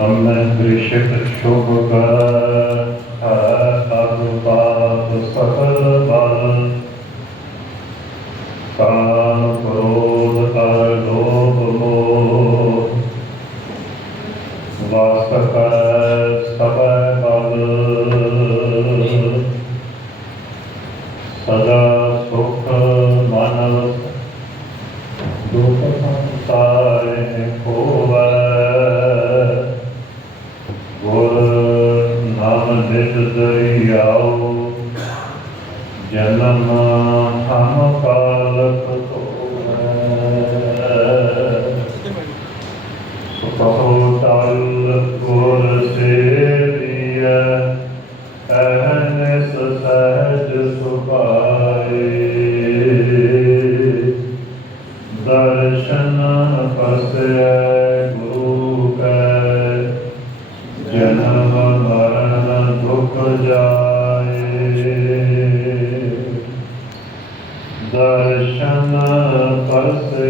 ਹਮਨੇ ਦ੍ਰਿਸ਼ਕ ਸ਼ੋਭ ਕਰ ਹੈ ਤਬ ਪਾਪ ਸਫਲ ਬਲ ਕਾਮ ਕ੍ਰੋਧ ਕਰ, ਲੋਭ ਮੋਹ। ਵਾਸ ਕਰ ਸਭੈ ਬਲ। ਸਦਾ ਨਿਤ ਦਰਿਆਉ ਜਨਮ ਹਮ ਕਾਲਕ ਹੋਵੈ ਸੁਖੋ ਚਲ ਗੁਰ ਸੇਵੀਐ ਅਹਨਿ ਸਹਿਜ ਸੁਭਾਏ। ਦਰਸ਼ਨ ਪਸੈ ਗੁਰੂ ਕੈ, ਜਨਮ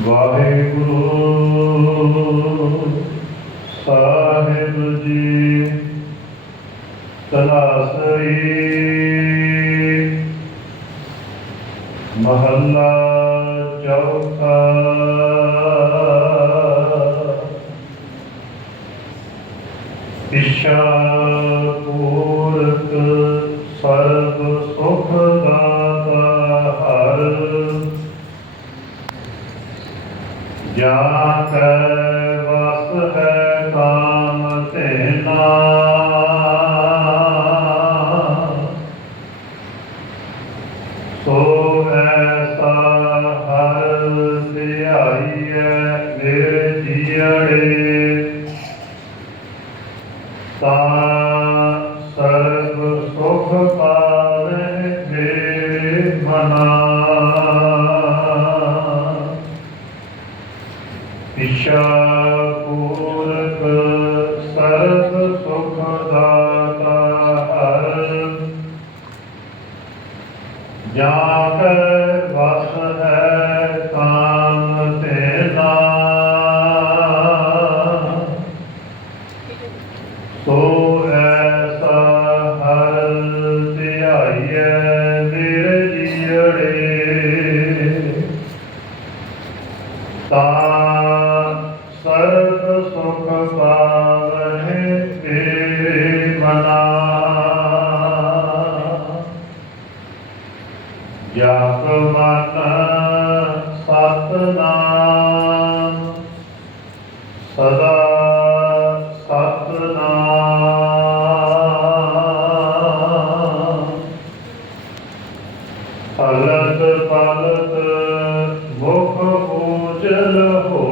ਵਾਹਿਗੁਰੂ ਸਾਹਿਬ ਜੀ ਤਲਾਸਈ ਮਹੱਲਾ ਚੌਥਾ ਇਸ਼ਾ ਪੂਰਕ ਸਰਬ ਸੁਖ ਦਾਤਾ ਹਰ ਜਾ ਕੈ ਵਸ ਹੈ ਕਾਮ ਤੇਨਾ ਸੋ ਐਸਾ ਹਰ ਧਿਆਈਐ ਮੇਰੇ ਜੀਅੜੇ ਤਾ ਸਰਬ ਸੁਖ ਪਾਵੇ ਮੇਰੇ ਮਨਾ ਇਸ਼ਾ ਪੂਰਕ ਸਰਬ ਸੁਖ ਦਾਤਾ ਹਰ ਜਾ ਕੈ ਵਸ ਹੈ ਕਾਮ ਤੇਨਾ ਸੋ ਐਸਾ ਹਰ ਧਿਆਈਐ ਮੇਰੇ ਜੀੜੇ ਤਾ ਸਰਬ ਸੁਖ ਪਾਵਹਿ ਤੇਰੇ ਮਨਾ। ਜਪ ਮਨ ਸਤਨਾਮ, ਸਦਾ ਸਤਨਾਮ। ਹਲਤ ਪਲਤ ਮੁਖ ਉਜਲ ਹੋਈ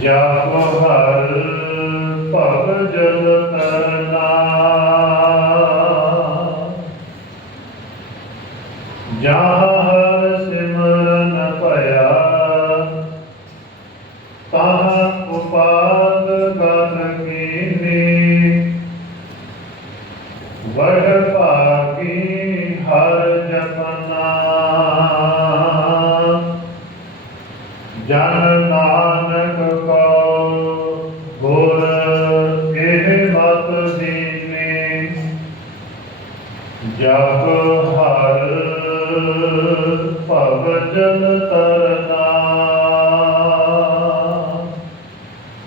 ਜਪ ਹਰ ਜਪ ਹਰ ਭਗਜਨ ਤਰਨਾ।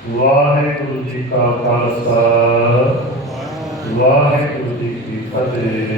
ਵਾਹਿਗੁਰੂ ਜੀ ਕਾ ਖਾਲਸਾ ਵਾਹਿਗੁਰੂ ਜੀ ਕੀ ਫਤਿਹ।